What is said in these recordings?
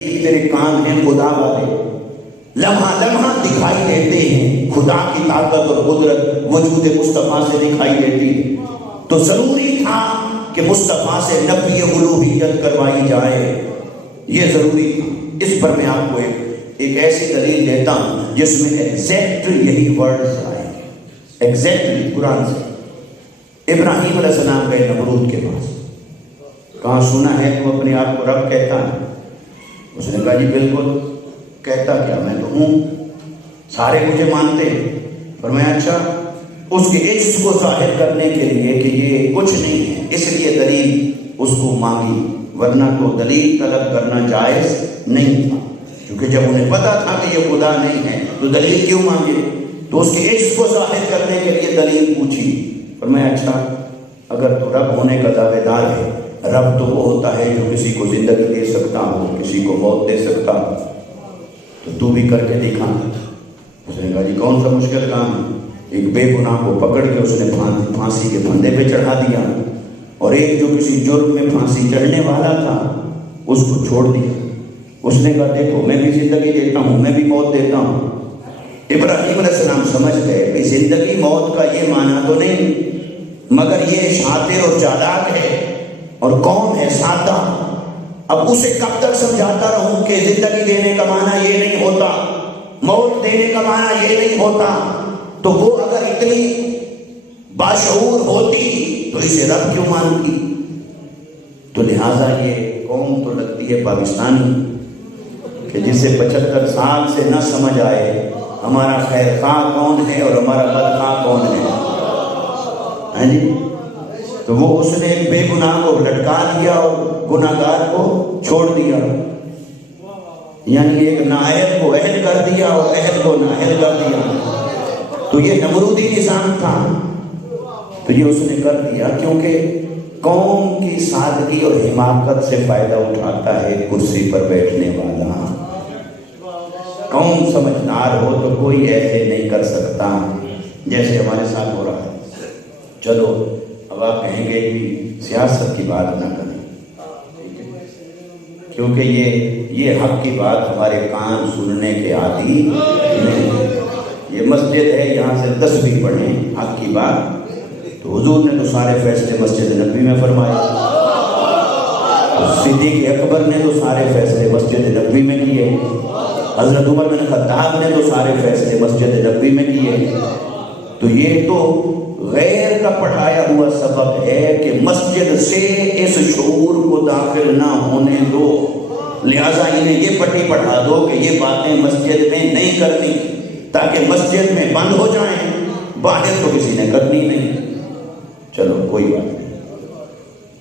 تیرے کان ہیں خدا والے، لمحہ لمحہ دکھائی دیتے ہیں، خدا کی طاقت اور قدرت وجود مصطفیٰ سے دکھائی دیتی ہے۔ تو ضروری تھا کہ مصطفیٰ سے نفی الوہیت کروائی جائے، یہ ضروری تھا۔ اس پر میں آپ کو ایک ایسی دلیل دیتا ہوں جس میں ایگزیکٹ یہی ورڈز آئے گے، ایگزیکٹلی قرآن سے۔ ابراہیم علیہ السلام گئے نمرود کے پاس، کہاں سنا ہے تو اپنے آپ کو رب کہتا ہے؟ اس نے کہا جی بالکل، کہتا کیا میں تو ہوں، سارے مجھے مانتے ہیں۔ فرمایا اچھا، اس کے عجز کو ظاہر کرنے کے لیے کہ یہ کچھ نہیں ہے، اس لیے دلیل اس کو مانگی، ورنہ تو دلیل طلب کرنا جائز نہیں تھا، کیونکہ جب انہیں پتا تھا کہ یہ خدا نہیں ہے تو دلیل کیوں مانگے؟ تو اس کے عجز کو ظاہر کرنے کے لیے دلیل پوچھی۔ فرمایا اچھا، اگر تو رب ہونے کا دعوے دار ہے، رب تو وہ ہوتا ہے جو کسی کو زندگی دے سکتا ہو، کسی کو موت دے سکتا ہو، تو بھی کر کے دکھا۔ اس نے کہا جی کون سا مشکل کام ہے؟ ایک بے گناہ کو پکڑ کے اس نے پھانسی کے پھندے پہ چڑھا دیا، اور ایک جو کسی جرم میں پھانسی چڑھنے والا تھا اس کو چھوڑ دیا۔ اس نے کہا دیکھو میں بھی زندگی دیتا ہوں، میں بھی موت دیتا ہوں۔ ابراہیم علیہ السلام سمجھ گئے کہ زندگی موت کا یہ معنی تو نہیں، مگر یہ شاطر اور چالاک ہے اور قوم ہے سادہ، اب اسے کب تک سمجھاتا رہوں کہ زندگی دینے کا معنی یہ نہیں ہوتا، موت دینے کا معنی یہ نہیں ہوتا؟ تو وہ اگر اتنی باشعور ہوتی تو اسے رب کیوں مانتی؟ تو لہٰذا یہ قوم تو لگتی ہے پاکستانی کہ جسے 75 سال سے نہ سمجھ آئے ہمارا خیر خواہ کون ہے اور ہمارا بدخواہ کون ہے، جی؟ تو وہ اس نے بے گناہ کو لٹکا دیا اور گناہگار کو چھوڑ دیا، یعنی ایک نااہل کو اہل کر دیا اور اہل کو نااہل کر دیا۔ تو یہ نمرودی نظام تھا، تو یہ اس نے کر دیا کیونکہ قوم کی سادگی اور حماقت سے فائدہ اٹھاتا ہے کرسی پر بیٹھنے والا۔ قوم سمجھدار ہو تو کوئی ایسے نہیں کر سکتا جیسے ہمارے ساتھ ہو رہا ہے۔ چلو اب آپ کہیں گے کہ سیاست کی بات نہ کریں، کیونکہ یہ حق کی بات ہمارے کان سننے کے عادی نہیں۔ یہ مسجد ہے، یہاں سے تسبیح پڑھیں حق کی بات، تو حضور نے تو سارے فیصلے مسجد نبوی میں فرمائے، صدیق اکبر نے تو سارے فیصلے مسجد نبوی میں کیے، حضرت عمر بن خطاب نے تو سارے فیصلے مسجد نبوی میں کیے۔ تو یہ تو غیر کا پڑھایا ہوا سبب ہے کہ مسجد سے اس شعور کو داخل نہ ہونے دو، لہٰذا انہیں یہ پٹی پڑھا دو کہ یہ باتیں مسجد میں نہیں کرنی، تاکہ مسجد میں بند ہو جائیں، باہر تو کسی نے کرنی نہیں۔ چلو کوئی بات نہیں۔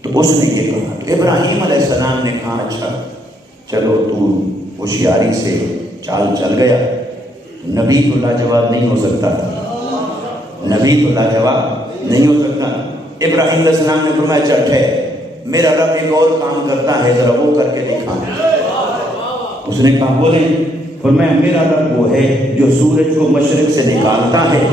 تو اس نے یہ کہا، تو ابراہیم علیہ السلام نے کہا اچھا چلو تو ہوشیاری سے چال چل گیا، نبی تو لاجواب نہیں ہو سکتا، نبی تو لاجواب نہیں ہو سکتا۔ ابراہیم علیہ السلام نے فرمایا اچھا ٹھہر، میرا رب ایک اور کام کرتا ہے، ذرا وہ کر کے دکھا۔ اس نے کہا بولیں؟ فرمایا میرا رب وہ ہے جو سورج کو مشرق سے نکالتا ہے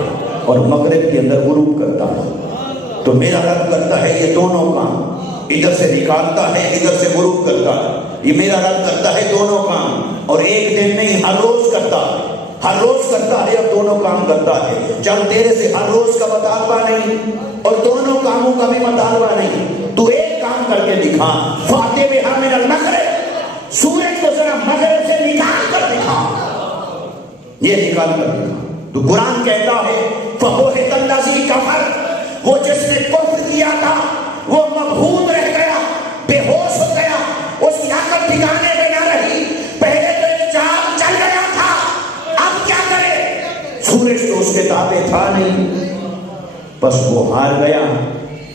اور مغرب کے اندر غروب کرتا ہے۔ تو میرا رب کرتا ہے یہ دونوں کام، ادھر سے نکالتا ہے ادھر سے غروب کرتا ہے، یہ میرا رب کرتا ہے دونوں کام، اور ایک دن نہیں ہر روز کرتا ہے، ہر روز کرتا ہے اور دونوں کام کرتا ہے۔ جب تیرے سے ہر روز کا مطالبہ نہیں اور دونوں کاموں کا بھی مطالبہ نہیں، تو ایک کام کر کے دکھا، فاتح بہا من المغرب، سورج کو ذرا مغرب سے نکال کر دکھا، یہ نکال کر دکھا۔ تو قرآن کہتا ہے فَبُہِتَ الَّذِي كَفَرَ، وہ جس نے کفر کیا تھا وہ مبہوت رہ گیا، بے ہوش ہو گیا، اس کی عقل ٹھکانے میں نہ رہی۔ پہلے تو ایک چال چل گیا تھا، اب کیا کرے؟ سورج تو اس کے تابع تھا نہیں، بس وہ ہار گیا۔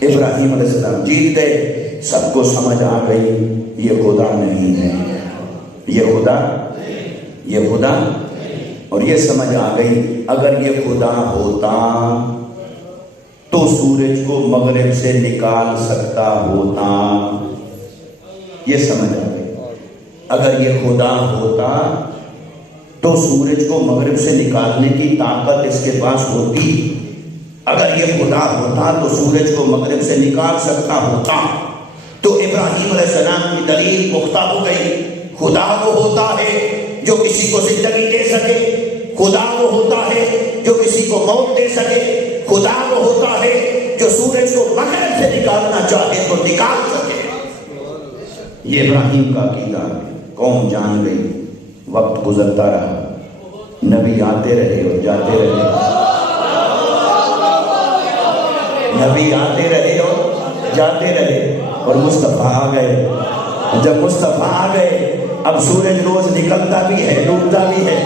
ابراہیم علیہ السلام جیت گئے، سب کو سمجھ آ گئی یہ خدا نہیں ہے، یہ خدا، اور یہ سمجھ آ گئی اگر یہ خدا ہوتا تو سورج کو مغرب سے نکال سکتا ہوتا، یہ سمجھ آ گئی۔ اگر یہ خدا ہوتا تو سورج کو مغرب سے نکالنے کی طاقت اس کے پاس ہوتی، اگر یہ خدا ہوتا تو سورج کو مغرب سے نکال سکتا ہوتا۔ تو ابراہیم علیہ السلام کی دلیل پختہ ہو گئی، خدا وہ ہوتا ہے جو کسی کو زندگی دے سکے، خدا وہ ہوتا ہے جو کسی کو موت دے سکے، خدا وہ ہوتا ہے جو سورج کو مغرب سے نکالنا چاہے تو نکال سکے۔ یہ ابراہیم کا عقیدہ ہے۔ قوم جان گئی، وقت گزرتا رہا، نبی آتے رہے اور جاتے رہے، نبی آتے رہے اور جاتے رہے، اور مصطفیٰ آ گئے۔ جب مصطفیٰ آ گئے، اب سورج روز نکلتا بھی ہے، ڈوبتا بھی ہے،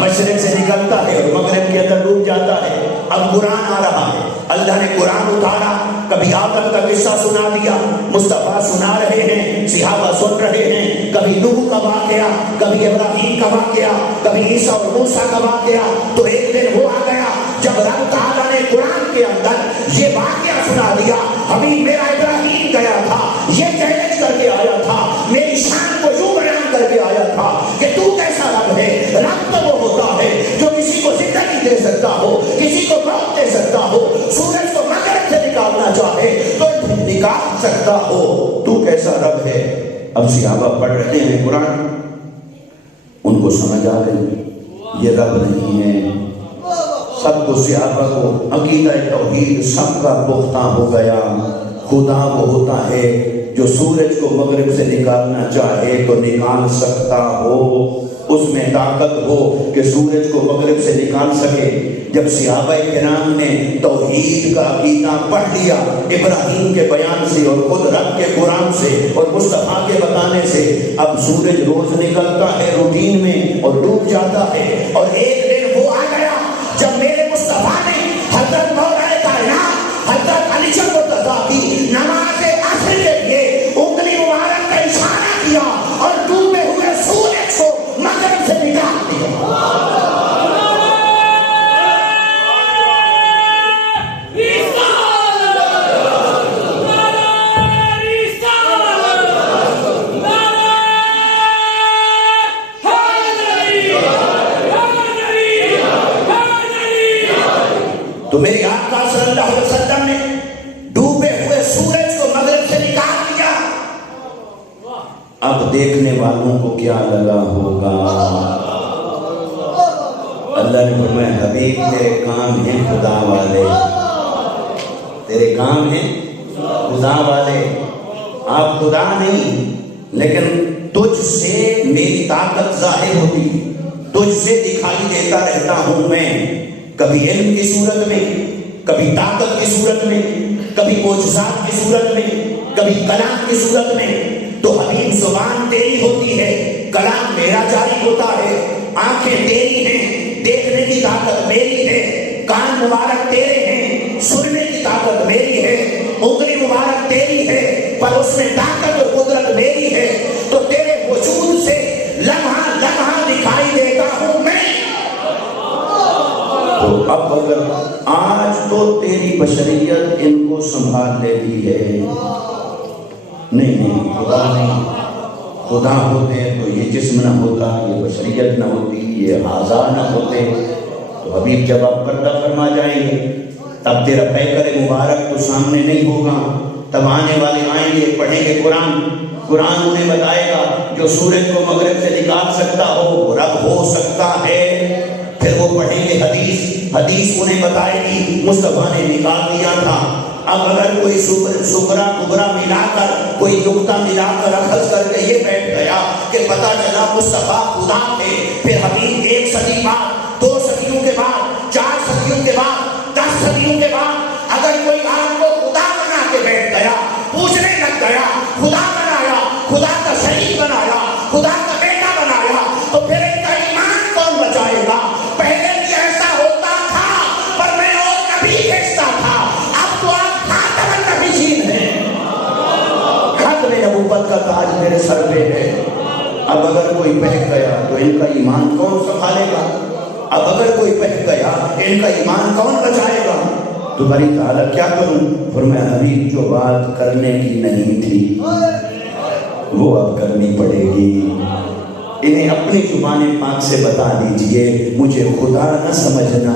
مشرق سے نکلتا ہے اور مغرب کے اندر ڈوب جاتا ہے۔ اب قرآن آ رہا ہے، اللہ نے قرآن اتارا، کبھی آدم کا قصہ سنا دیا، مصطفیٰ سنا رہے ہیں، صحابہ سن رہے ہیں، کبھی نوح کا واقعہ، کبھی ابراہیم کا واقعہ، کبھی عیسیٰ اور موسیٰ کا واقعہ۔ تو ایک دن وہ آ گیا جب رب تعالیٰ نے قرآن کے اندر یہ واقعہ سنا دیا، ابھی میرا ابراہیم گیا تھا، یہ چیلنج کر کے آیا تھا، میری شان کو یوں بیان کر کے آیا تھا کہ تو کیسا رب ہے؟ رب تو وہ ہوتا ہے جو کسی کو زندگی دے سکتا ہو، کسی کو موت دے سکتا ہو، سورج کو مغرب سے نکالنا چاہے تو نکال سکتا ہو، تو کیسا رب ہے؟ اب صحابہ پڑھ رہے ہیں قرآن، ان کو سمجھ آ گئی یہ رب نہیں ہے۔ سب کو، صحابہ کو عقیدہ توحید سب کا پختہ ہو گیا۔ خدا وہ ہوتا ہے جو سورج کو مغرب سے نکالنا چاہے تو نکال سکتا ہو، اس میں طاقت ہو کہ سورج کو مغرب سے نکال سکے۔ جب صحابہ کرام نے توحید کا عقیدہ پڑھ لیا ابراہیم کے بیان سے اور خود رب کے قرآن سے اور مصطفیٰ کے بتانے سے، اب سورج روز نکلتا ہے روٹین میں اور ڈوب جاتا ہے، اور ایک دن وہ آ گیا جب میرے مصطفیٰ نے حضرت مولا کائنات حضرت علی مرتضیٰ کی نماز عصر کے لیے انگلی مبارک کا اشارہ کیا اور ڈوبے ہوئے سورج کو مغرب سے نکال دیا۔ تو میری آقا صلی اللہ علیہ وسلم نے ڈوبے ہوئے سورج کو مغرب سے نکال دیا۔ اب دیکھنے والوں کو کیا لگا ہوگا؟ اللہ نے فرمایا حبیب تیرے کام ہیں خدا والے، تیرے کام ہیں خدا والے۔ آپ خدا نہیں، لیکن تجھ سے میری طاقت ظاہر ہوتی، تجھ سے دکھائی دیتا رہتا ہوں میں، کبھی علم کی صورت میں، کبھی طاقت کی صورت میں، کبھی معجزات کی صورت میں، کبھی کلام کی صورت میں۔ تو حبیب زبان تیری ہوتی ہے، کلام میرا جاری ہوتا ہے، آنکھیں تیری ہیں، دیکھنے کی طاقت میری ہے، کان مبارک تیرے ہیں، سننے کی طاقت میری ہے، انگلی مبارک تیری ہے، پر اس میں طاقت اور قدرت میری ہے۔ تو تیرے وجود سے لمحہ لمحہ دکھائی دیتا ہوں میں۔ تو اب اگر آج تو تیری بشریت ان کو سنبھال لیتی ہے، نہیں خدا نہیں، خدا ہوتے تو یہ جسم نہ ہوتا، یہ بشریت نہ ہوتی، یہ اعضاء نہ ہوتے، تو حبیب جب آپ پردہ فرما جائیں گے تب تیرا پیکر مبارک تو سامنے نہیں ہوگا، تب آنے والے آئیں گے، پڑھیں گے قرآن، قرآن انہیں بتائے گا جو سورج کو مغرب سے نکال سکتا ہو وہ رب ہو سکتا ہے۔ پھر وہ پڑھیں گے حدیث، حدیث انہیں بتائے گی مصطفیٰ نے نکال دیا تھا۔ اب اگر کوئی سکرا کبرا ملا کر، کوئی نقطہ ملا کر اخذ کر کے یہ بیٹھ گیا کہ پتہ چلا مصطفیٰ خدا تھے، پھر حبیب 1 صدی بعد، 2 صدیوں کے بعد، 4 صدیوں کے بعد، 10 صدیوں کے بعد اگر کوئی آپ کو خدا بنا کے بیٹھ گیا، پوچھنے لگ گیا خدا بنایا، خدا کا شریک بنایا، خدا کا بیٹا بنایا، تو پھر ان کا ایمان کون بچائے گا؟ پہلے بھی ایسا ہوتا تھا پر میں اور نبی بھیجتا تھا، اب تو آپ خاتم النبیین ہیں، ختم نبوت کا تاج میرے سر پہ ہے۔ اب اگر کوئی بہک گیا تو ان کا ایمان کون سنبھالے گا؟ اب اگر کوئی بہک گیا ان کا ایمان کون بچائے گا؟ تو بری تعالیٰ کیا کروں؟ فرمایا حبیب جو بات کرنے کی نہیں تھی وہ اب کرنی پڑے گی۔ انہیں اپنی زبان پاک سے بتا دیجئے مجھے خدا نہ سمجھنا،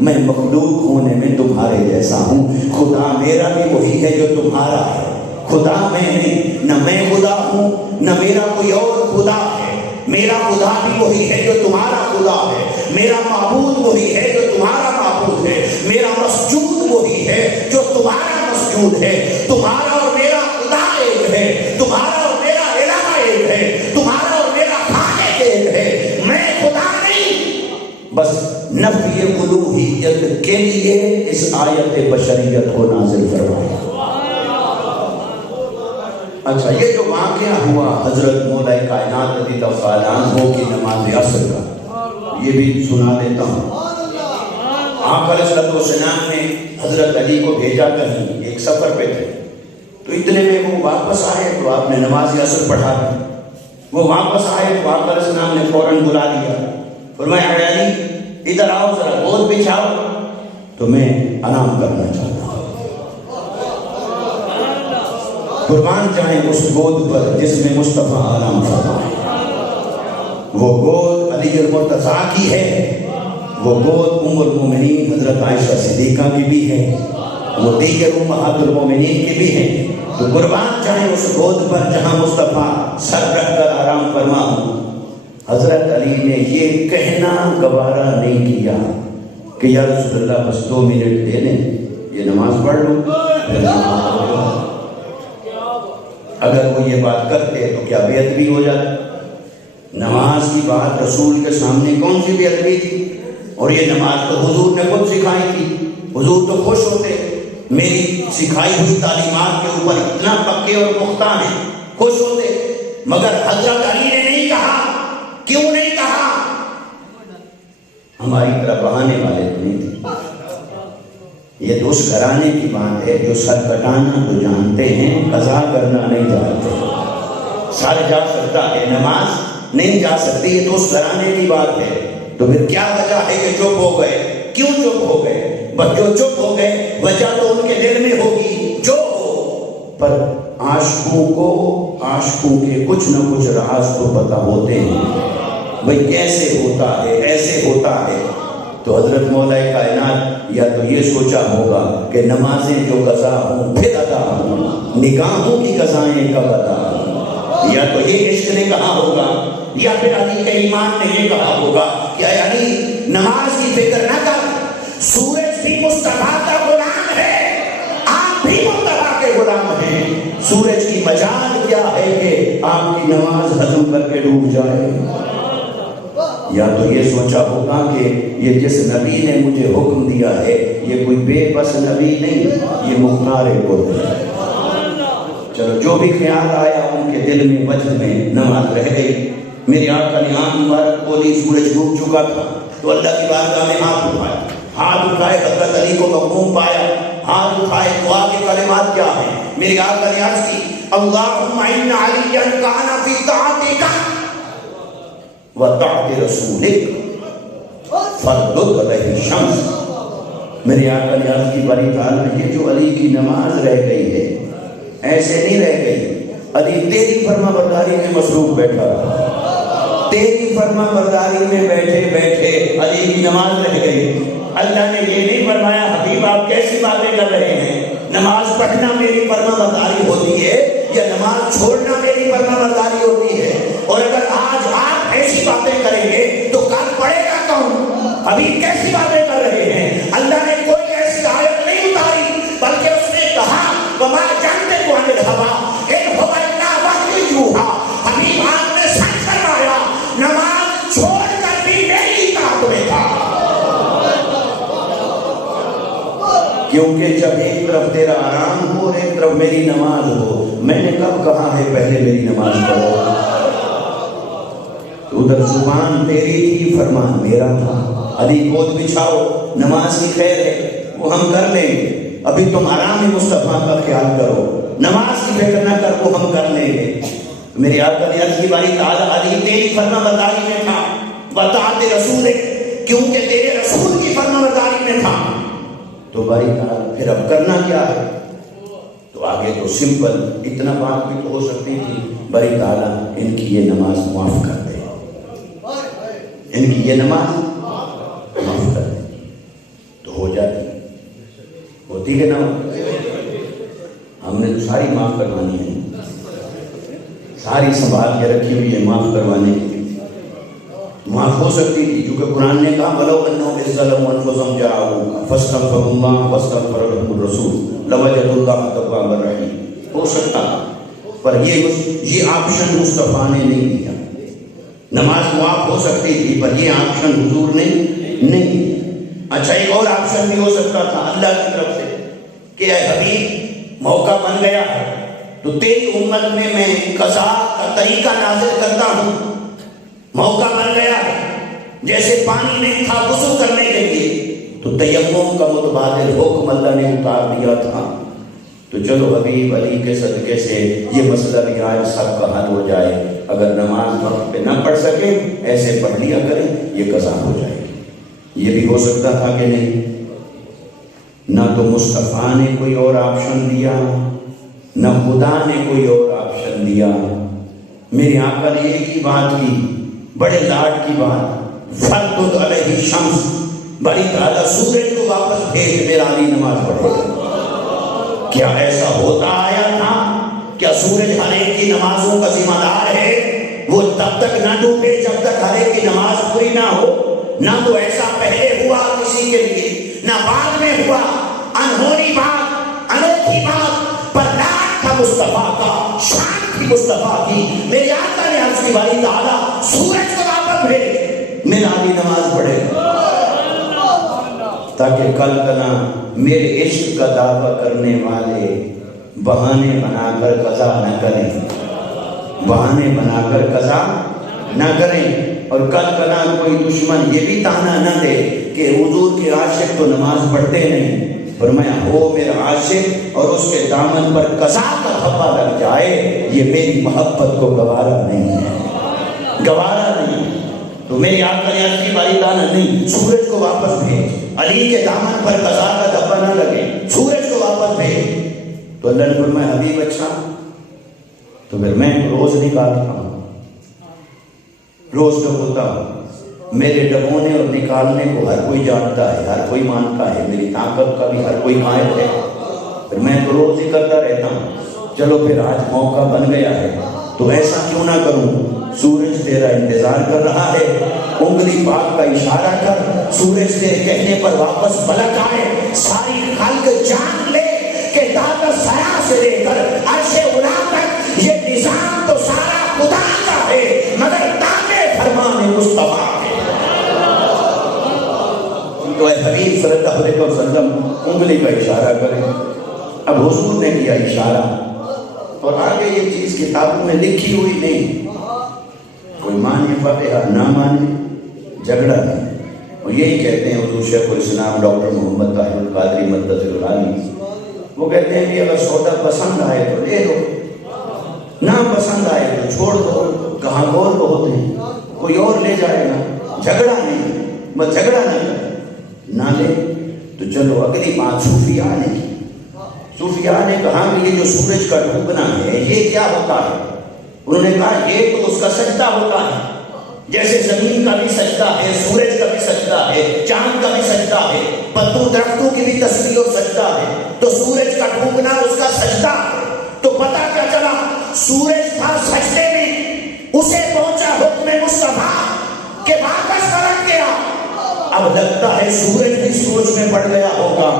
میں مخلوق ہونے میں تمہارے جیسا ہوں، خدا میرا بھی وہی ہے جو تمہارا ہے، خدا میں نہیں، نہ میں خدا ہوں نہ میرا کوئی اور خدا ہے۔ میرا خدا بھی وہی ہے جو تمہارا خدا ہے، میرا معبود وہی ہے جو تمہارا معبود ہے، میرا مسجود وہی ہے جو تمہارا مسجود ہے، تمہارا اور میرا خدا ایک ہے، تمہارا اور میرا الہ ایک ہے، تمہارا اور میرا خالق ایک ہے، میں خدا نہیں۔ بس نفی الوہیت کے لیے اس آیت بشریت کو نازل فرمایا۔ اچھا، یہ جو واقعہ ہوا حضرت مولا کائنات رضی اللہ عنہ کی نماز عصر کا، یہ بھی سنا دیتا ہوں۔ آقا علیہ السلام نے حضرت علی کو بھیجا کہیں، ایک سفر پہ تھے، تو اتنے میں وہ واپس آئے تو آپ نے نماز عصر پڑھا دی۔ وہ واپس آئے تو آقا علیہ السلام نے فوراً بلا لیا، فرمایا اے علی ادھر آؤ، ذرا گود بچھاؤ، تو میں آرام کرنا چاہتا ہوں۔ قربان جائیں اس گود پر جس میں مصطفیٰ آرام فرمائے۔ وہ گود علی المرتضیٰ کی ہے، وہ گود ام المومنین حضرت عائشہ صدیقہ کی بھی ہے، وہ دیگر امہات المومنین کی بھی ہے۔ تو قربان جائیں اس گود پر جہاں مصطفیٰ سر رکھ کر آرام فرما ہوں۔ حضرت علی نے یہ کہنا گوارا نہیں کیا کہ یا رسول اللہ بس 2 منٹ دے دیں، یہ نماز پڑھ لوں۔ اگر وہ یہ بات کرتے تو کیا بے ادبی ہو جاتی؟ نماز کی بات رسول کے سامنے کون سی بے ادبی تھی؟ اور یہ نماز تو حضور نے خود سکھائی تھی، حضور تو خوش ہوتے، میری سکھائی ہوئی تعلیمات کے اوپر اتنا پکے اور پختہ ہیں، خوش ہوتے۔ مگر حضرت علی نے نہیں کہا، کیوں نہیں کہا؟ ہماری طرح بہانے والے تو نہیں تھے۔ یہ تو اس گھرانے کی بات ہے جو سر کٹانا تو جانتے ہیں، قضا کرنا نہیں جانتے۔ سر جا سکتا ہے، نماز نہیں جا سکتی، یہ تو اس گھرانے کی بات ہے۔ تو پھر کیا وجہ ہے کہ چپ ہو گئے؟ کیوں چپ ہو گئے؟ بس جو چپ ہو گئے وجہ تو ان کے دل میں ہوگی جو ہو، پر عاشقوں کو عاشقوں کے کچھ نہ کچھ راز تو پتہ ہوتے ہیں، بھئی کیسے ہوتا ہے، ایسے ہوتا ہے۔ تو حضرت مولا کائنات یا تو یہ سوچا ہوگا کہ نمازیں جو قضا ہوں پھر ادا ہوں، نکاحوں کی قضائیں کب ادا ہوں، یا تو یہ عشق نے کہا ہوگا، یا پھر علی کے ایمان نے یہ کہا ہوگا کہ اے علی نماز کی فکر نہ کر، سورج بھی مصطفیٰ کا غلام ہے، آپ بھی مصطفیٰ کے غلام ہیں، سورج کی مجال کیا ہے کہ آپ کی نماز ہضم کر کے ڈوب جائے۔ یا تو یہ سوچا ہوگا کہ یہ جس نبی نے مجھے حکم دیا ہے یہ کوئی بے بس نبی نہیں، یہ مختار قرب ہے۔ چلو جو بھی خیال آیا ان کے دل میں وجد میں نماز رہ گئی۔ میری آقا نے آنکھ مبارک کھولی، سورج ڈوب چکا تھا، تو اللہ کی بارگاہ میں ہاتھ اٹھایا، ہاتھ اٹھائے حضرت علی کو مغموم پایا، ہاتھ اٹھائے دعا کے کلمات کیا ہیں؟ میری آقا نے عرض کی اللہم ان علیٰ کان فی طاعتک وطاعت رسولک فردد علیہ الشمس۔ میری آقا نے عرض کی باری تعالیٰ یہ جو علی کی نماز رہ گئی ہے ایسے نہیں رہ گئی، علی تیری فرما برداری میں مصروف بیٹھا رہا، تیری فرما برداری میں بیٹھے بیٹھے علی کی نماز رہ گئی۔ اللہ نے یہ نہیں فرمایا حبیب آپ کیسی باتیں کر رہے ہیں، نماز پڑھنا میری فرما برداری ہوتی ہے یا نماز چھوڑنا میری فرما برداری ہوتی ہے؟ اور اگر آج آپ ایسی باتیں کریں گے تو کل پڑے گا کون؟ حبیب کیسی باتیں کر رہے ہیں؟ اللہ نے کوئی ایسی آیت نہیں اتاری بلکہ اس نے کہا وَمَا يَنطِقُ عَنِ الْهَوَىٰ إِنْ هُوَ إِلَّا وَحْيٌ يُوحَىٰ۔ حبیب آپ نے سچ فرمایا، نماز چھوڑ کر بھی میری اطاعت میں تھا، کیونکہ جب ایک طرف تیرا آرام ہو اور ایک طرف میری نماز ہو، میں نے کب کہا ہے پہلے میری نماز پڑھو؟ ادھر زبان تیری تھی، فرمان میرا تھا۔ علی گود بچھاؤ، نماز کی خیر ہے وہ ہم کر لیں گے، ابھی تم آرام مصطفیٰ کا خیال کرو، نماز کی فکر نہ کر، وہ ہم کر لیں گے۔ میری آقا نے عرض کی باری تعالیٰ علی تیری فرما برداری میں تھا، وطاعت رسولک، کیونکہ تیرے رسول کی فرما برداری میں تھا۔ تو باری تعالیٰ پھر اب کرنا کیا ہے؟ تو آگے تو سمپل اتنا بات بھی تو ہو سکتی تھی، باری تعالیٰ ان کی یہ نماز معاف کر دے، ان کی یہ نماز معاف کر دے، تو ہو جاتی، ہوتی کہ نہ ہوتی؟ ہم نے تو ساری معاف کروانی ہے، ساری سنبھال کے رکھی ہوئی ہے معاف کروانے کی۔ معاف ہو سکتی تھی، کیونکہ قرآن نے کہا وَلَوْ أَنَّهُمْ إِذْ ظَلَمُوا أَنفُسَهُمْ جَاءُوكَ فَاسْتَغْفَرُوا اللَّهَ وَاسْتَغْفَرَ لَهُمُ الرَّسُولُ لَوَجَدُوا اللَّهَ تَوَّابًا رَحِيمًا۔ ہو سکتا پر یہ آپشن مصطفیٰ نے نہیں دیا۔ نماز معاف ہو سکتی تھی پر یہ آپشن حضور نے نہیں۔ اچھا ایک اور آپشن بھی ہو سکتا تھا اللہ کی طرف سے کہ اے حبیب موقع بن گیا ہے تو تیری امت میں قضا کا طریقہ نازل کرتا ہوں، موقع بن گیا ہے، جیسے پانی نہیں تھا وضو کرنے کے لیے تو تیمم کا متبادل حکم اللہ نے اتار دیا تھا، تو چلو حبیب علی کے صدقے سے یہ مسئلہ بھی آج سب کا حل ہو جائے، اگر نماز وقت پہ نہ پڑھ سکے ایسے پڑھ لیا کریں، یہ قضا ہو جائے گی۔ یہ بھی ہو سکتا تھا کہ نہیں؟ نہ تو مصطفیٰ نے کوئی اور آپشن دیا، نہ خدا نے کوئی اور آپشن دیا۔ میرے آقا نے ایک ہی بات کی، بڑے لاڈ کی بات، فَرْدُدْ عَلَيْهِ الشَّمْسِ، بڑی تعالیٰ سورج کو واپس بھیج، میرا علی نماز پڑھے گا۔ کیا ایسا ہوتا آیا تھا؟ کیا سورج ہر ایک کی نمازوں کا ذمہ دار ہے؟ وہ تب تک نہ ڈوبے جب تک ہر ایک کی نماز پوری نہ ہو۔ نہ تو ایسا پہلے ہوا کسی کے لیے، نہ بعد میں ہوا، انہونی بات، انوکھی بات، پر لاڈ تھا مصطفیٰ کا، شان تھی مصطفیٰ کی۔ میرے آقا نے عرض کی باری تعالیٰ سورج کو واپس بھیج، میرا علی نماز پڑھے تاکہ کل تنا میرے عشق کا دعویٰ کرنے والے بہانے بنا کر قضا نہ کریں، بہانے بنا کر قضا نہ کریں، اور کل کنا کوئی دشمن یہ بھی تانا نہ دے کہ حضور کے عاشق تو نماز پڑھتے نہیں، فرمایا ہو میرا عاشق اور اس کے دامن پر قضا کا دھبا لگ جائے، یہ میری محبت کو گوارا نہیں ہے، گوارا نہیں۔ تو میری آقا نے عرض کی باری تعالیٰ نہیں، سورج کو واپس بھیج، علی کے دامن پر قضا کا دھبا نہ لگے، سورج کو واپس بھیج۔ تو اللہ نے فرمایا حبیب اچھا تو پھر میں روز نکالتا ہوں، روز ڈبوتا ہوں، میرے ڈبونے اور نکالنے کو ہر کوئی جانتا ہے، ہر کوئی مانتا ہے، میری طاقت کا بھی ہر کوئی قائل ہے، پھر میں تو روز ہی کرتا رہتا ہوں۔ چلو پھر آج موقع بن گیا ہے تو ایسا کیوں نہ کروں، سورج تیرا انتظار کر رہا ہے، انگلی پاک کا اشارہ کر، سورج تیرے کہنے پر واپس پلٹ آئے، ساری خلق جان لے کہ داتا سایہ سے لے کر عرش اولا تک یہ نظام تو سارا خدا کا ہے، مگر تابع فرمان مصطفیٰ ہے۔ تو اے حبیب صلی اللہ علیہ وسلم انگلی کا اشارہ کریں۔ اب حضور نے کیا اشارہ، اور آگے یہ چیز کتابوں میں لکھی ہوئی نہیں، کوئی مانے فاتحہ نہ مانے جھگڑا نہیں، اور یہی کہتے ہیں حضور شیخ الاسلام ڈاکٹر محمد طاہر القادری مدت العالی، وہ کہتے ہیں کہ اگر سودا پسند آئے تو لے لو، نہ پسند آئے تو چھوڑ دو، کہاں گول بہت ہیں، کوئی اور لے جائے گا، جھگڑا نہیں، بس جھگڑا نہیں، نہ لے تو چلو۔ اگلی بات صوفیاء نے کی، صوفیاء نے کہا کہ یہ جو سورج کا ڈوبنا ہے یہ کیا ہوتا ہے؟ انہوں نے کہا یہ تو اس کا سجدہ ہوتا ہے، جیسے زمین کا بھی سجدہ ہے، سورج کا بھی سجدہ ہے، چاند کا بھی سجدہ ہے، پتوں درختوں کی بھی تسبیح اور سجدہ ہے، تو سورج کا ڈوبنا اس کا سجدہ ہے۔ تو پتہ کیا چلا، سورج تھا سجدے میں، اسے پہنچا حکم مصطفیٰ کہ واپس پلٹ گیا، اب لگتا ہے سورج بھی سوچ میں پڑ گیا ہوگا،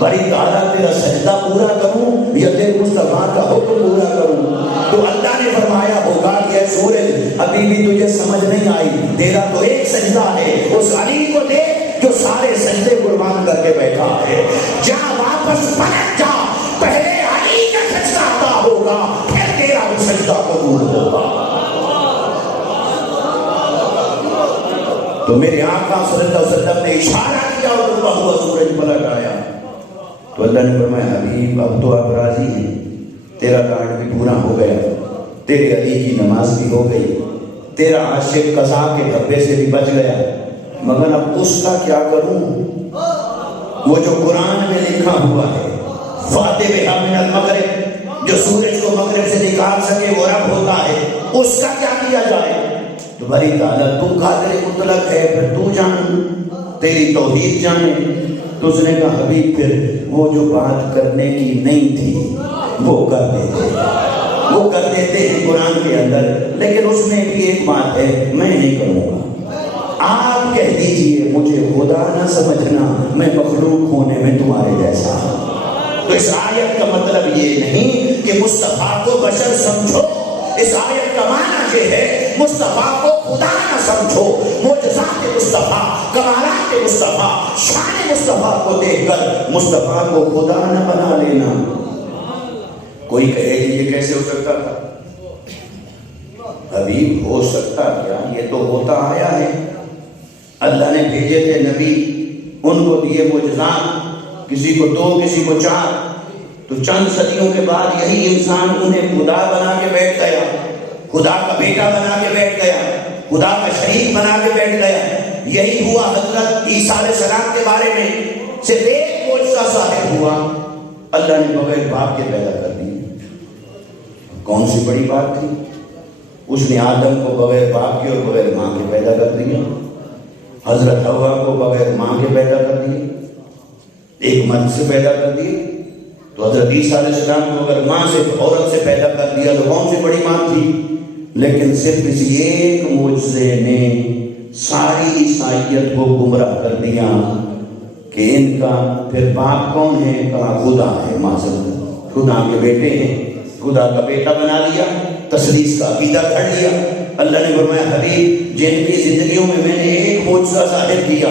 بڑی تعالیٰ تیرا سجدہ پورا کروں یا تیرے مصطفیٰ کا حکم پورا کروں؟ تو اللہ نے فرمایا ہوگا کہ اے سورج ابھی بھی تجھے سمجھ نہیں آئی، تیرا تو ایک سجدہ ہے، اس علی کو دیکھ جو سارے سجدے قربان کر کے بیٹھا ہے، جا واپس پلٹ جا، پہلے علی کا سجدہ ادا ہوگا پھر تیرا بھی سجدہ قبول ہوگا۔ تو میرے آقا صلی اللہ علیہ وسلم نے اشارہ کیا اور اللہ ہوا سورج پلٹ آیا، تو اللہ نے فرمایا حبیب اب تو آپ راضی ہیں، تیرا کارڈ بھی پورا ہو گیا، تیرے علی کی نماز بھی ہو گئی، تیرا عاشق قضا کے دھبے سے بھی بچ گیا، مگر اب اس کا کیا کروں؟ وہ جو قرآن میں لکھا ہوا ہے فاتح بہا من المغرب، جو سورج کو مغرب سے نکال سکے وہ رب ہوتا ہے، اس کا کیا کیا جائے؟ تو بھری تعالیٰ تو قادر مطلق ہے، پھر تو جان، تیری توحید جانے۔ تو اس نے کہا حبیب پھر وہ جو بات کرنے کی نہیں تھی وہ کر دیتے، وہ کر دیتے ہیں قرآن کے اندر، لیکن اس میں بھی ایک بات ہے میں نہیں کروں گا، نہ سمجھنا میں مخلوق ہونے میں تمہارے جیسا ہوں۔ تو اس آیت کا مطلب یہ نہیں کہ مصطفیٰ کو بشر سمجھو، اس آیت کا معنی یہ ہے مصطفیٰ کو خدا نہ سمجھو، معجزات مصطفیٰ، کمالات مصطفیٰ، شان مصطفیٰ کو دیکھ کر مصطفیٰ کو خدا نہ بنا لینا۔ کوئی کہے کہ یہ کیسے ہو سکتا تھا؟ حبیب ہو سکتا کیا، یہ تو ہوتا آیا ہے۔ اللہ نے بھیجے تھے نبی، ان کو دیے معجزات، کسی کو 2 کسی کو 4، تو چند صدیوں کے بعد یہی انسان انہیں خدا بنا کے بیٹھ گیا، خدا کا بیٹا بنا کے بیٹھ گیا، خدا کا شریک بنا کے بیٹھ گیا۔ یہی ہوا حضرت عیسیٰ علیہ السلام کے بارے میں، صرف ایک معجزہ ظاہر ہوا، اللہ نے بغیر باپ کے پیدا کر دی۔ کون سی بڑی بات تھی؟ اس نے آدم کو بغیر باپ کے اور بغیر ماں کے پیدا کر دیا، حضرت حوا کو بغیر ماں کے پیدا کر دیے، ایک مرد سے پیدا کر دیے۔ تو حضرت عیسیٰ علیہ السلام کو اگر ماں سے عورت سے پیدا کر دیا تو کون سی بڑی بات تھی؟ لیکن صرف اس ایک معجزے نے ساری عیسائیت کو گمراہ کر دیا کہ ان کا پھر باپ کون ہے؟ کہا خدا ہے، معذرت خدا کے بیٹے ہیں، خدا کا بیٹا بنا لیا، تثلیث کا عقیدہ گھڑ لیا۔ اللہ نے فرمایا حبیب جن کی زندگیوں میں میں نے ایک معجزہ ظاہر کیا،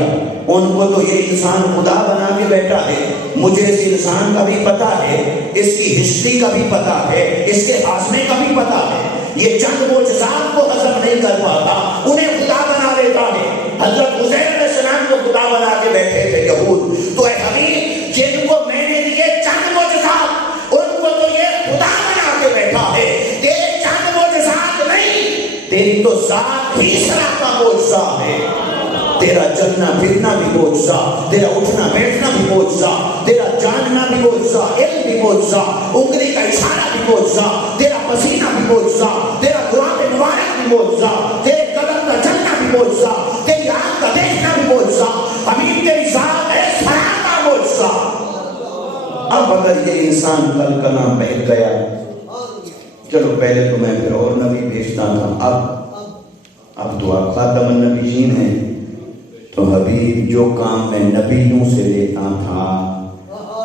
ان کو تو یہ انسان خدا بنا کے بیٹھا ہے، مجھے اس انسان کا بھی پتا ہے، اس کی ہسٹری کا بھی پتا ہے، اس کے خاتمے کا بھی پتا ہے، یہ چند معجزات کو ہضم نہیں کر پاتا، انہیں خدا بنا لیتا ہے۔ حضرت عزیر علیہ السلام کو خدا بنا کے بیٹھے تھے یہود، تو اے حبیب جن کو میں نے دیے چند معجزات، ان کو تو یہ خدا بنا کے بیٹھا ہے، تیرے چند معجزات نہیں، تیری تو ذات ہی سراپا معجزہ ہے۔ تیرا چلنا پھرنا بھی معجزہ، تیرا اٹھنا بیٹھنا بھی معجزہ، تیرا جاننا بھی معجزہ، علم بھی معجزہ، انگلی کا اشارہ بھی معجزہ، تیرا پسینہ بھی معجزہ، تیرا قرآن مبارک بھی معجزہ، تیرے قدم کا چلنا بھی معجزہ، تیری آنکھ کا دیکھنا بھی معجزہ، حبیب تیری ذات ہے سراپا معجزہ۔ اب اگر یہ انسان کل کنا بہت گیا، چلو پہلے تو میں پھر اور نبی بھیجتا تھا، اب تو آپ خاتم النبیین ہیں، تو حبیب جو کام میں نبیوں سے لیتا تھا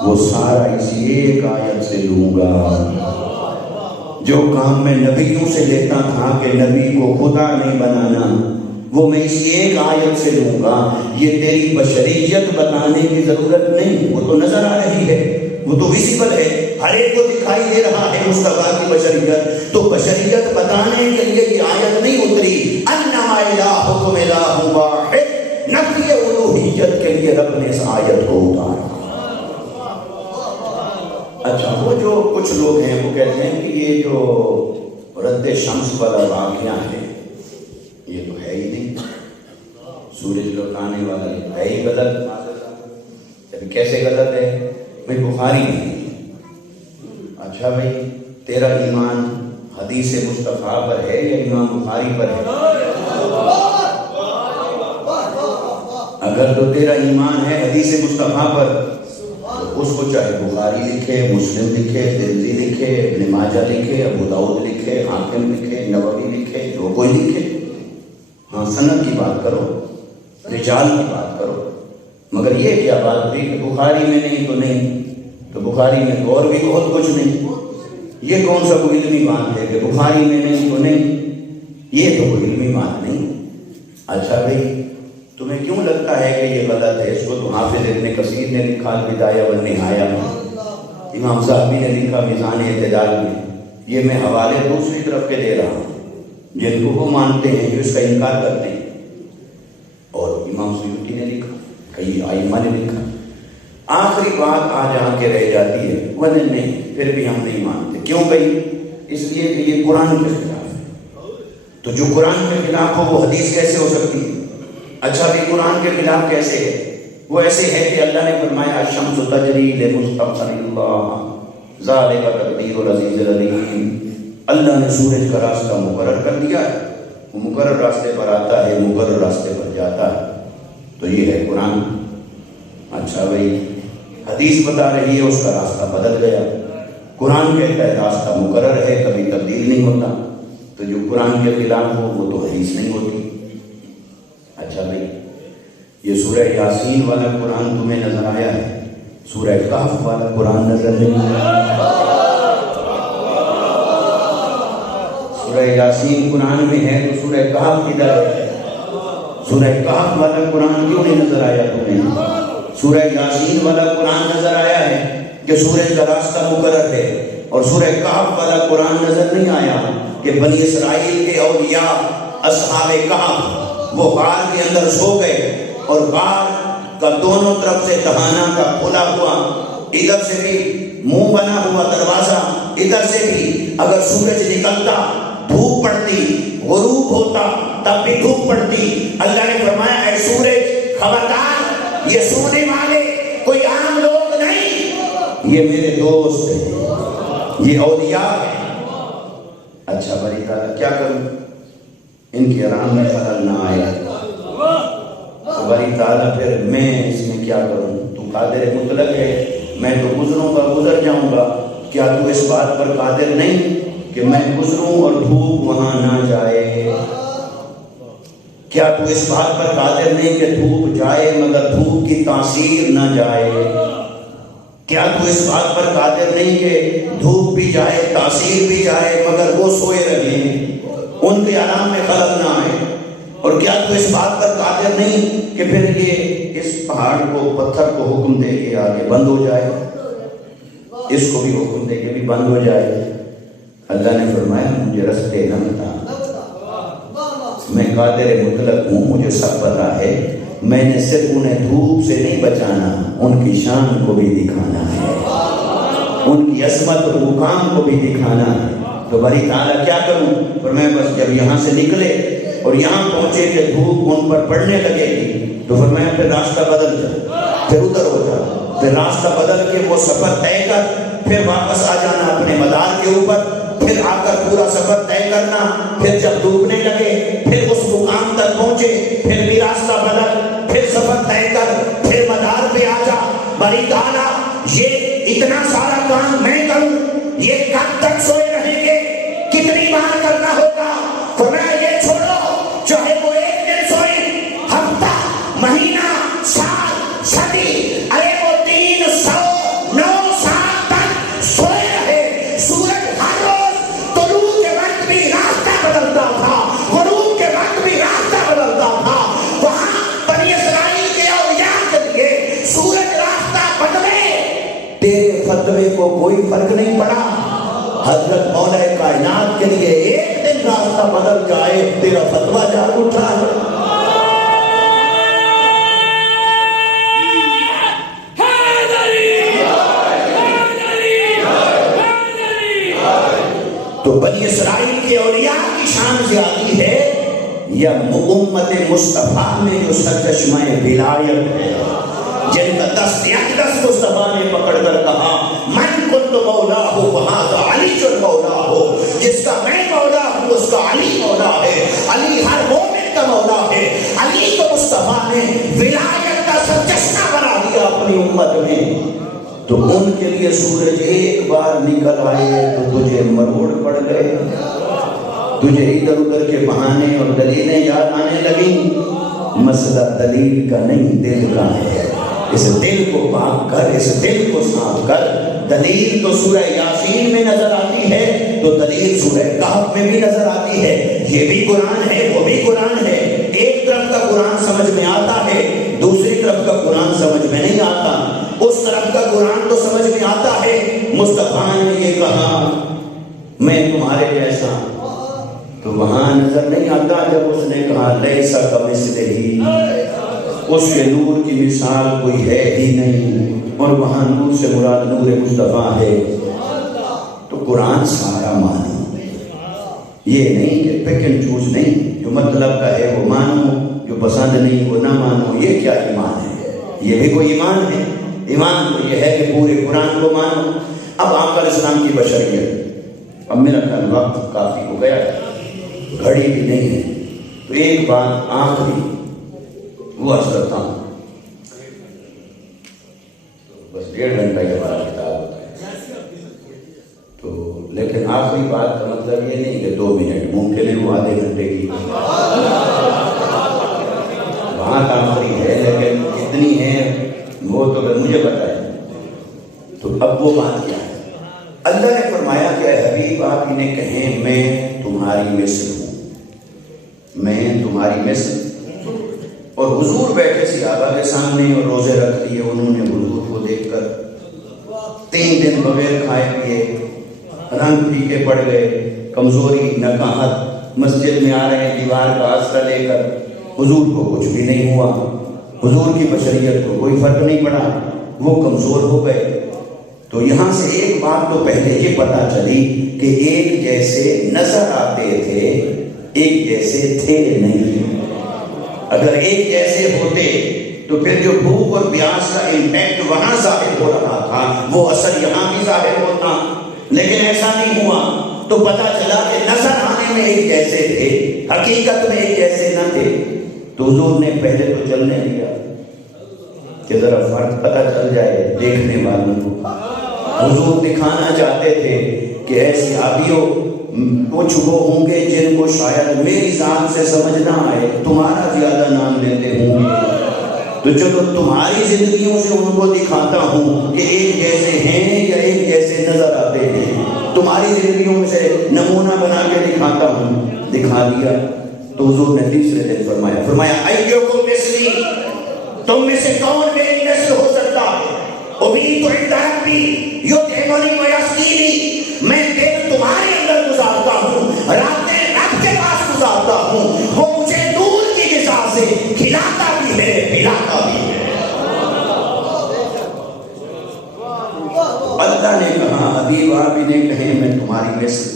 وہ سارا اسی ایک آیت سے لوں گا۔ جو کام میں نبیوں سے لیتا تھا کہ نبی کو خدا نہیں بنانا، وہ میں اسی ایک آیت سے لوں گا۔ یہ تیری بشریت بتانے کی ضرورت نہیں، وہ تو نظر آ رہی ہے، وہ تو ویزیبل ہے، ہر ایک کو دکھائی دے رہا ہے مصطفیٰ کی بشریت۔ تو بشریت بتانے کے لیے یہ آیت نہیں اتری، انما الہکم الہ واحد، نفی الوہیت کے لیے رب نے اس آیت کو اتارا۔ اچھا وہ جو کچھ لوگ ہیں وہ کہتے ہیں کہ یہ جو رد شمس والا واقعہ ہے یہ تو ہے ہی نہیں، سورج لوٹانے والا ہے ہی غلط۔ کیسے غلط ہے؟ میں بخاری نہیں۔ اچھا بھائی تیرا ایمان حدیث مصطفیٰ پر ہے یا امام بخاری پر ہے؟ اگر تو تیرا ایمان ہے حدیث مصطفیٰ پر، تو اس کو چاہے بخاری لکھے، مسلم لکھے، ترمذی لکھے، ابن ماجہ لکھے، ابو داؤد لکھے، حاکم لکھے، نووی لکھے، جو کوئی لکھے، ہاں سند کی بات کرو، رجال کی بات کرو، مگر یہ کیا بات ہوئی کہ بخاری میں نہیں تو نہیں، تو بخاری میں تو اور بھی بہت کچھ نہیں۔ یہ کون سا کوئی علمی بات ہے کہ بخاری میں نہیں تو نہیں؟ یہ تو کوئی علمی بات نہیں۔ اچھا بھائی تمہیں کیوں لگتا ہے کہ یہ غلط ہے؟ اس کو تو حافظ ابن کثیر نے لکھا البدایہ والنہایہ میں، امام ذہبی نے لکھا میزان اعتدال میں، یہ میں حوالے دوسری طرف کے دے رہا ہوں جن کو وہ مانتے ہیں جو اس کا انکار کرتے ہیں، اور امام سیوطی نے لکھا، کئی ائمہ نے لکھا۔ آخری بات آج آ کے رہ جاتی ہے ولی نہیں، پھر بھی ہم نہیں مانتے۔ کیوں بھائی؟ اس لیے کہ یہ قرآن کے خلاف ہے، تو جو قرآن کے خلاف ہو وہ حدیث کیسے ہو سکتی ہے؟ اچھا بھی قرآن کے خلاف کیسے ہے؟ وہ ایسے ہے کہ اللہ نے فرمایا الشمس تجری لمستقر اللہ ذالک تقدیر العزیز العلیم، اللہ نے سورج کا راستہ مقرر کر دیا ہے، وہ مقرر راستے پر آتا ہے، مقرر راستے پر جاتا ہے، تو یہ ہے قرآن۔ اچھا بھائی حدیث بتا رہی ہے اس کا راستہ بدل گیا، قرآن کہتا ہے راستہ مقرر ہے، کبھی تبدیل نہیں ہوتا، تو جو قرآن کے خلاف ہو وہ تو حدیث نہیں ہوتی۔ اچھا بھائی یہ سورہ یاسین والا قرآن تمہیں نظر آیا ہے، سورہ کہف والا قرآن نظر نہیں آیا۔ سورہ یاسین قرآن میں ہے تو سورہ کہف کدھر ہے؟ سورہ کہف والا قرآن کیوں نہیں نظر آیا تمہیں؟ سورہ یاسین والا قرآن نظر آیا ہے کہ سورج کا راستہ مقرر ہے، اور سورہ کہف والا قرآن نظر نہیں آیا کہ بنی اسرائیل کے اولیاء اصحاب کہف وہ غار کے اندر سو گئے، اور غار کا دونوں طرف سے دہانہ کا کھلا ہوا، ادھر سے بھی منہ بنا ہوا دروازہ، ادھر سے بھی اگر سورج نکلتا دھوپ پڑتی، غروب ہوتا تب بھی دھوپ پڑتی۔ اللہ نے فرمایا اے سورج خبردار، یہ سونے والے کوئی عام لوگ نہیں، یہ میرے دوست ہیں، یہ اولیاء ہیں۔ اچھا بری تعالیٰ کیا کروں ان کی آرام میں خلل نہ آئے؟ بری تعالیٰ پھر میں اس میں کیا کروں؟ تو قادر مطلق ہے، میں تو گزروں گا، گزر جاؤں گا، کیا تو اس بات پر قادر نہیں کہ میں گزروں اور دھوپ وہاں نہ جائے؟ کیا تو اس بات پر قادر نہیں کہ دھوپ جائے مگر دھوپ کی تاثیر نہ جائے؟ کیا تو اس بات پر قادر نہیں کہ دھوپ بھی جائے، تاثیر بھی جائے، مگر وہ سوئے رہیں، ان کے آرام میں خلل نہ آئے؟ اور کیا تو اس بات پر قادر نہیں کہ پھر یہ اس پہاڑ کو، پتھر کو حکم دے کے آگے بند ہو جائے، اس کو بھی حکم دے کے بھی بند ہو جائے؟ اللہ نے فرمایا مجھے رستے نہ بتا، میں قادر مطلق ہوں، مجھے سب پتا ہے، میں نے صرف انہیں دھوپ سے نہیں بچانا، ان کی شان کو بھی دکھانا ہے، ان کی عظمت اور مقام کو بھی دکھانا ہے۔ تو بری تعالیٰ کیا کروں؟ فرمایا بس جب یہاں سے نکلے اور یہاں پہنچے کہ دھوپ ان پر پڑنے لگے گی، تو فرمایا پھر راستہ بدل جا، پھر ادھر ہو جا، پھر راستہ بدل کے وہ سفر طے کر، پھر واپس آ جانا اپنے مدار کے اوپر، پھر آ کر پورا سفر طے کرنا، پھر جب ڈوبنے لگے پھر اس مقام تک پہنچے، پھر بھی راستہ بدل، پھر سفر طے کر، پھر مدار پہ آ جا۔ بری تعالیٰ یہ اتنا سارا کام میں کروں، یہ کب تک سوئے رہیں گے؟ کتنی بار کرنا ہوگا؟ فرمایا یہ چھوڑو، چاہے وہ ایک دن سوئے، ہفتہ، مہینہ، سال، صدی، ارے وہ 309 سال تک سوئے رہے۔ سورج ہر روز طلوع کے وقت بھی راستہ بدلتا تھا، غروب کے وقت بھی راستہ بدلتا تھا۔ وہاں بنی اسرائیل کے اولیاء کے لیے سورج راستہ بدلے، تیرے فتوے کو کوئی فرق نہیں پڑا۔ حضرت مولا کائنات کے لیے ایک دن راستہ بدل جائے، تیرا فتویٰ جاگ اٹھا ہے۔ تو بنی اسرائیل کے اولیاء کی شان زیادتی ہے یا امت مصطفیٰ میں جو سرچشمہ ولایت ہے، جن کا دست اقدس مصطفیٰ نے پکڑ کر کہا من کنت مولا ہو فہذا علی مولا ہو، جس کا میں مولا ہوں اس کا علی مولا ہے، علی ہر مومن کا مولا ہے۔ علی کو مصطفیٰ نے ولایت کا سرچشمہ بنا دیا اپنی امت میں، تو ان کے لیے سورج ایک بار نکل آئے تو تجھے مروڑ پڑ گئے، تجھے ادھر ادھر کے بہانے اور دلیلیں یاد آنے لگیں۔ مسئلہ دلیل کا نہیں، دل کا ہے۔ اس دل کو پاک کر، اس دل کو صاف کر۔ دلیل تو سورہ یاسین میں نظر آتی ہے، تو دلیل سورہ کہف میں بھی نظر آتی ہے۔ یہ بھی قرآن ہے، وہ بھی قرآن ہے۔ ایک طرف کا قرآن سمجھ میں آتا ہے، دوسری طرف کا قرآن سمجھ میں نہیں آتا۔ اس طرف کا قرآن تو سمجھ میں آتا ہے، مصطفیٰ نے یہ کہا میں تمہارے جیسا، تو وہاں نظر نہیں آتا جب اس نے کہا لیسا کمثلہ، اس کے نور کی مثال کوئی ہے ہی نہیں، اور وہاں نور سے مراد نور مصطفیٰ ہے۔ تو قرآن سارا مانو، یہ نہیں کہ پک اینڈ چوز نہیں، جو مطلب کا ہے وہ مانو، جو پسند نہیں وہ نہ مانو۔ یہ کیا ایمان ہے؟ یہ بھی کوئی ایمان ہے؟ ایمان تو یہ ہے کہ پورے قرآن کو مانو۔ اب آقا اسلام کی بشریت، اب میرا خیال وقت کافی ہو گیا ہے، گھڑی بھی نہیں ہے، تو ایک بات آخری وہ عرض کرتا ہوں، بس 1.5 گھنٹہ کے بعد کتاب ہوتا ہے، تو لیکن آخری بات کا مطلب یہ نہیں کہ 2 منٹ، ممکن ہے وہ آدھے گھنٹے کی بات آخری ہے، لیکن وہ بات کیا ہے؟ اللہ نے فرمایا کہ اے حبیب آپ انہیں کہیں میں تمہاری مثل ہوں، میں تمہاری مثل. اور حضور بیٹھے صحابہ کے سامنے اور روزے رکھ دیے. انہوں نے حضور کو دیکھ کر 3 دن بغیر کھائے پیے رنگ پھیکے پڑ گئے، کمزوری، نکاہت. مسجد میں آ رہے ہیں دیوار کا آستہ لے کر، حضور کو کچھ بھی نہیں ہوا، حضور کی بشریت کو کوئی فرق نہیں پڑا، وہ کمزور ہو گئے. تو یہاں سے ایک بات تو پہلے یہ پتا چلی کہ ایک جیسے نظر آتے تھے، ایک جیسے تھے نہیں. اگر ایک جیسے ہوتے تو پھر جو بھوک اور پیاس کا امپیکٹ وہاں ظاہر ہو رہا تھا وہ اثر یہاں بھی ظاہر ہوتا، لیکن ایسا نہیں ہوا. تو پتا چلا کہ نظر آنے میں ایک جیسے تھے، حقیقت میں ایک جیسے نہ تھے. تو حضور نے پہلے تو چلنے دیا کہ ذرا فرق پتہ چل جائے دیکھنے والوں کو. حضور دکھانا چاہتے تھے کہ ایسی صحابیوں کچھ وہ ہوں گے جن کو شاید میری ذات سے سمجھ نہ آئے، تمہارا زیادہ نام لیتے ہوں گے، تو چلو تمہاری زندگیوں سے ان کو دکھاتا ہوں کہ ایک جیسے ہیں یا ایک جیسے نظر آتے ہیں. تمہاری زندگیوں میں سے نمونہ بنا کے دکھاتا ہوں. دکھا دیا. تو حضور نے تیسرے دن فرمایا ایوکم مثلی، تم میں سے کون میری نسل ہو سکتا ہے؟ امیت عند ربی یطعمنی ویسقینی، میں دن تمہارے اندر گزارتا ہوں، راتیں رب کے پاس گزارتا ہوں، وہ مجھے دودھ کی غذا سے کھلاتا بھی ہے پلاتا بھی ہے. اللہ نے کہا حبیب آپ انہیں کہیں میں تمہاری مثل.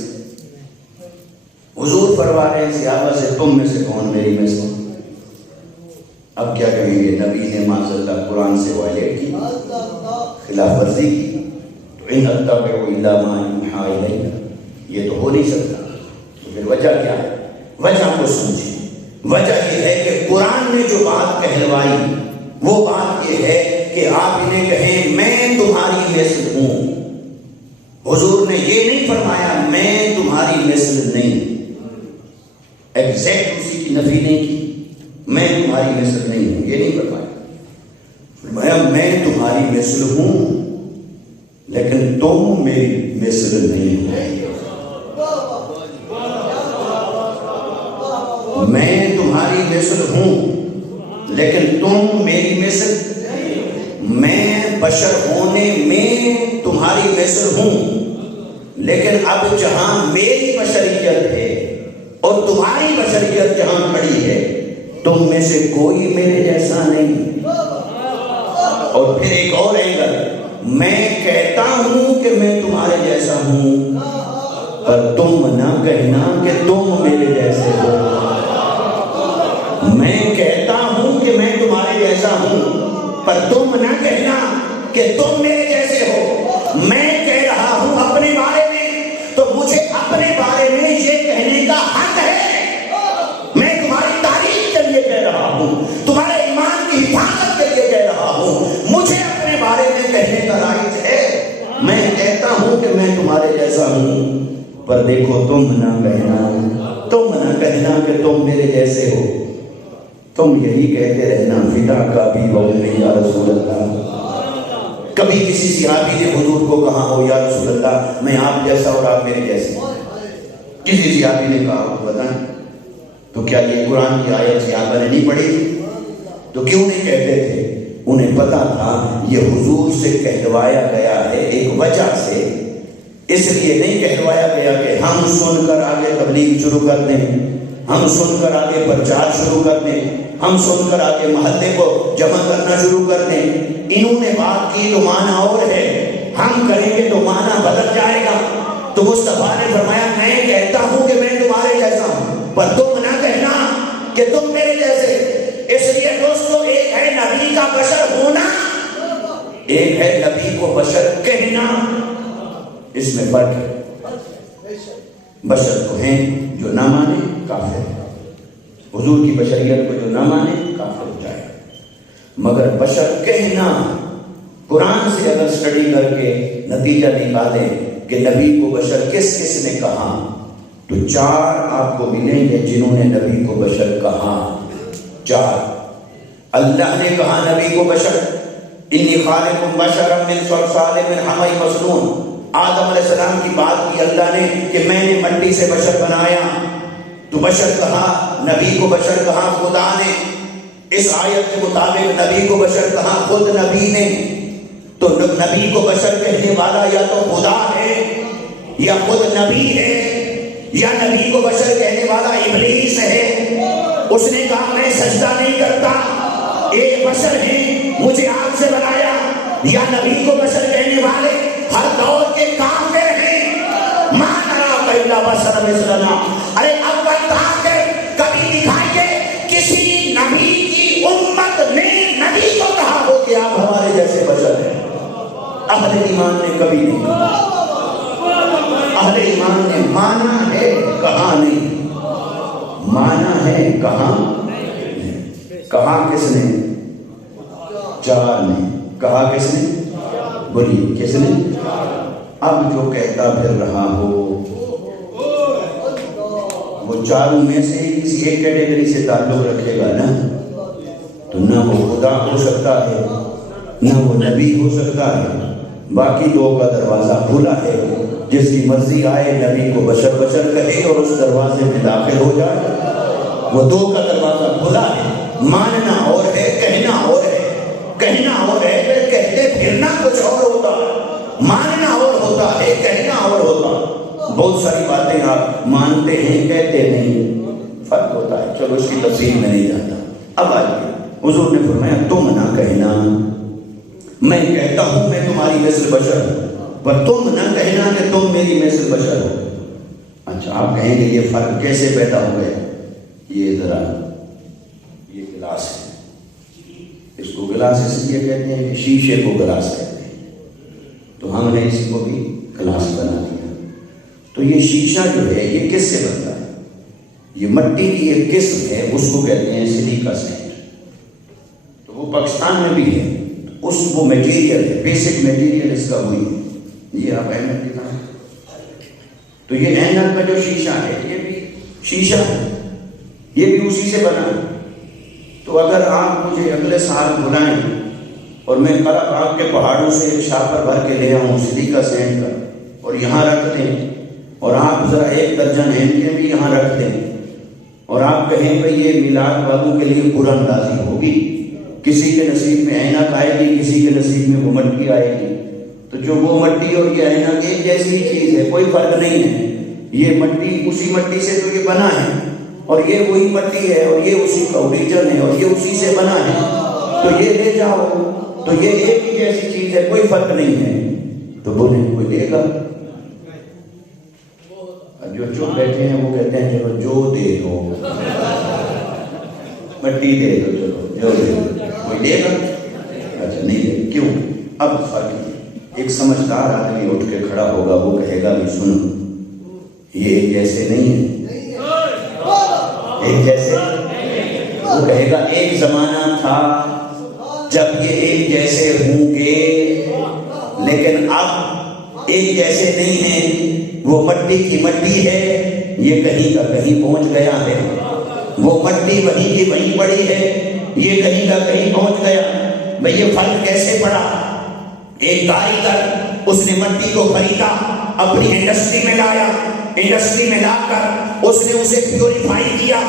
حضور فرما رہے ہیں صحابہ سے تم میں سے کون میری مثل. اب کیا کہیں گے؟ نبی نے معاذ اللہ قرآن سے وائلیٹ کی، خلاف ورزی کی. تو ان اتبع الا ما یوحی الی، یہ تو ہو نہیں سکتا. تو پھر وجہ کیا ہے؟ وجہ کو سمجھیں. وجہ یہ ہے کہ قرآن نے جو بات کہلوائی وہ بات یہ ہے کہ آپ انہیں کہیں میں تمہاری مثل ہوں. حضور نے یہ نہیں فرمایا میں تمہاری مثل نہیں، ایگزیکٹ اسی کی نفی نہیں کی. میں تمہاری مثل نہیں ہوں یہ نہیں فرمایا. فرمایا میں تمہاری مثل ہوں لیکن تم میری مثل نہیں ہو. میں تمہاری مثل ہوں لیکن تم میری مثل. میں بشر ہونے میں تمہاری مثل ہوں لیکن اب جہاں میری بشریت ہے اور تمہاری بشریت جہاں کھڑی ہے تم میں سے کوئی میرے جیسا نہیں. اور پھر ایک اور اینگل، میں کہتا ہوں کہ میں تمہارے جیسا ہوں پر تم نہ کہنا کہ تم میرے جیسے ہو. میں کہتا ہوں کہ میں تمہارے جیسا ہوں پر تم نہ کہنا کہ تم میرے جیسے ہو. میں کہہ رہا ہوں اپنے بارے میں تو مجھے اپنے بارے میں یہ کہنے کا حق ہے. میں تمہاری تعریف کے لیے کہہ رہا ہوں، تمہارے ایمان کی حفاظت کے لیے کہہ رہا ہوں. مجھے اپنے بارے میں کہنے کا رائٹ ہے. میں کہتا ہوں کہ میں تمہارے جیسا ہوں پر دیکھو تم نہ کہنا کہ تم میرے جیسے ہو. تم یہی کہتے رہنا فدا کا بھی بولنے یا رسول اللہ. کبھی کسی صحابی نے حضور کو کہا ہو یا رسول اللہ میں آپ جیسا اور آپ میرے جیسے؟ کسی صحابی نے کہا ہو بتائیں. تو کیا یہ قرآن کی آیت صحابہ نے نہیں پڑھی تھی؟ تو کیوں نہیں کہتے تھے؟ انہیں پتا تھا یہ حضور سے کہلوایا گیا ہے ایک وجہ سے. اس لیے نہیں کہلوایا گیا کہ ہم سن کر آگے تبلیغ شروع کر دیں، ہم سن کر آگے پرچار شروع کر دیں، ہم سن کر آگے محلے کو جمع کرنا شروع کر دیں. انہوں نے بات کی تو معنی اور ہے، ہم کریں گے تو معنی بدل جائے گا. تو مصطفیٰ نے فرمایا میں کہتا ہوں کہ میں تمہارے جیسا ہوں پر تم نہ کہنا کہ تم میرے جیسے. اس لیے دوستو ایک ہے نبی کا بشر ہونا، ایک ہے نبی کو بشر کہنا. اس میں فرق ہے. بشر تو ہیں جو نہ مانے کافر، حضور کی بشریت کو جو نہ مانے کافر ہو جائے. مگر بشر کہنا، قرآن سے اگر سٹڈی کر کے نتیجہ نکالیں کہ نبی کو بشر کس کس نے کہا تو 4 آپ کو ملیں گے جنہوں نے نبی کو بشر کہا. 4 اللہ نے کہا نبی کو بشر، انی خالق بشرا من صلصال من حمأ مسنون. آدم علیہ السلام کی بات کی اللہ نے کہ میں نے مٹی سے بشر بنایا. تو بشر کہا، نبی کو بشر کہا خدا نے. اس آیت کے مطابق نبی کو بشر کہا خود نبی نے. تو نبی کو بشر کہنے والا یا تو خدا ہے یا خود نبی ہے، یا نبی کو بشر کہنے والا ابلیس ہے. اس نے کہا میں سجدہ نہیں کرتا، ایک بشر ہیں مجھے آگ سے بنایا. یا نبی کو بشر کہنے والے ہر دور کے کافر ہیں. ما نراک الا بشرا مثلنا. ارے اول کافر کبھی دکھائیے کسی نبی کی امت نے نبی کو کہا ہو کہ آپ ہمارے جیسے بشر ہیں. اہل ایمان نے کبھی نہیں کہا. اہل ایمان نے مانا ہے کہا نہیں. مانا ہے کہا نہیں. کہا کس نے؟ چار نے. کہا کس نے؟ بولیے کس نے؟ اب جو کہتا پھر رہا ہو وہ چاروں میں سے کسی ایک کیٹیگری سے تعلق رکھے گا نا، تو نہ وہ خدا ہو سکتا ہے نہ وہ نبی ہو سکتا ہے. باقی دو کا دروازہ کھلا ہے. جس کی مرضی آئے نبی کو بشر بشر کہے اور اس دروازے میں داخل ہو جائے. وہ دو کا دروازہ کھلا ہے. ماننا اور ہے، کہنا اور ہے. کہنا اور ہے پھر کہتے پھرنا کچھ اور ہوتا ہے. ماننا اور ہوتا ہے، کہنا اور ہوتا ہے. بہت ساری باتیں آپ مانتے ہیں کہتے نہیں، فرق ہوتا ہے. چلو اس کی تفصیل میں نہیں جاتا. اب آئیے حضور نے فرمایا تم نہ کہنا میں کہتا ہوں میں تمہاری مثل بشر ہوں، پر تم نہ کہنا کہ تم میری مثل بشر ہو. اچھا آپ کہیں گے یہ فرق کیسے پیدا ہو گیا؟ یہ ذرا یہ گلاس ہے، اس کو گلاس اس لیے کہتے ہیں کہ شیشے کو گلاس کہتے ہیں، تو ہم نے اس کو بھی گلاس بنا دیا. تو یہ شیشہ جو ہے یہ کس سے بنتا ہے؟ یہ مٹی کی ایک قسم ہے، اس کو کہتے ہیں سلیکا سینٹ. تو وہ پاکستان میں بھی ہے. اس وہ میٹیریل ہے، بیسک میٹیریل اس کا وہی ہے. یہ آپ اینک دکھائیں. تو یہ اینک کا جو شیشہ ہے یہ بھی شیشہ ہے، یہ بھی اسی سے بنا ہے. تو اگر آپ مجھے اگلے سال بلائیں اور میں قلعہ باغ کے پہاڑوں سے ایک شاپر بھر کے لے آؤں سلیکا سینٹ کا اور یہاں رکھ دیں، اور آپ ذرا 1 درجن اینکیں بھی یہاں رکھ دیں، اور آپ کہیں بھئی یہ میلاد والوں کے لیے قرآن اندازی ہوگی. کسی کے نصیب میں اینک آئے گی، کسی کے نصیب میں وہ مٹی آئے گی. تو جو وہ مٹی اور یہ اینک ایک جیسی چیز ہے، کوئی فرق نہیں ہے. یہ مٹی اسی مٹی سے تو یہ بنا ہے، اور یہ وہی مٹی ہے، اور یہ اسی کا اوریجن ہے، اور یہ اسی سے بنا ہے. تو یہ لے جاؤ تو یہ ایک ہی جیسی چیز ہے، کوئی فرق نہیں ہے. تو بولے کوئی دے گا؟ جو چپ بیٹھے ہیں وہ کہتے ہیں چلو جو دے دو، مٹی دے دو، چلو جو دے دو. کوئی دے گا؟ اچھا نہیں دے. کیوں؟ اب فرق ہے. ایک سمجھدار آدمی اٹھ کے کھڑا ہوگا، وہ کہے گا بھی سنو یہ ایک جیسے نہیں ہے، ایک جیسے. وہ کہے گا ایک زمانہ تھا جب یہ ایک جیسے ہوں گے، لیکن اب ایک جیسے نہیں ہیں. وہ مٹی کی مٹی ہے، یہ کہیں کا کہیں پہنچ گیا ہے. وہ مٹی وہیں کی وہیں پڑی ہے، یہ کہیں کا کہیں پہنچ گیا. بھئی یہ فرق کیسے پڑا؟ ایک کاریگر اس نے مٹی کو خریدا، اپنی انڈسٹری میں لایا، انڈسٹری میں لا کر اس نے اسے پیوریفائی کیا،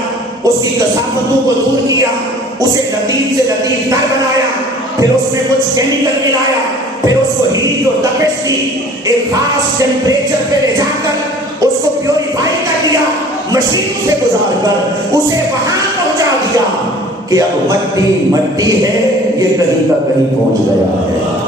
اس کی کثافتوں کو دور کیا، اسے لطیف سے لطیف تر بنایا، پھر اس میں کچھ کیمیکل ملایا، پھر اس کو ہیٹ اور تپش کی ایک خاص ٹیمپریچر پہ لے جا کر اس کو پیوریفائی کر دیا، مشین سے گزار کر اسے وہاں پہنچا دیا کہ اب مٹی مٹی ہے، یہ کہیں کا کہیں پہنچ گیا ہے.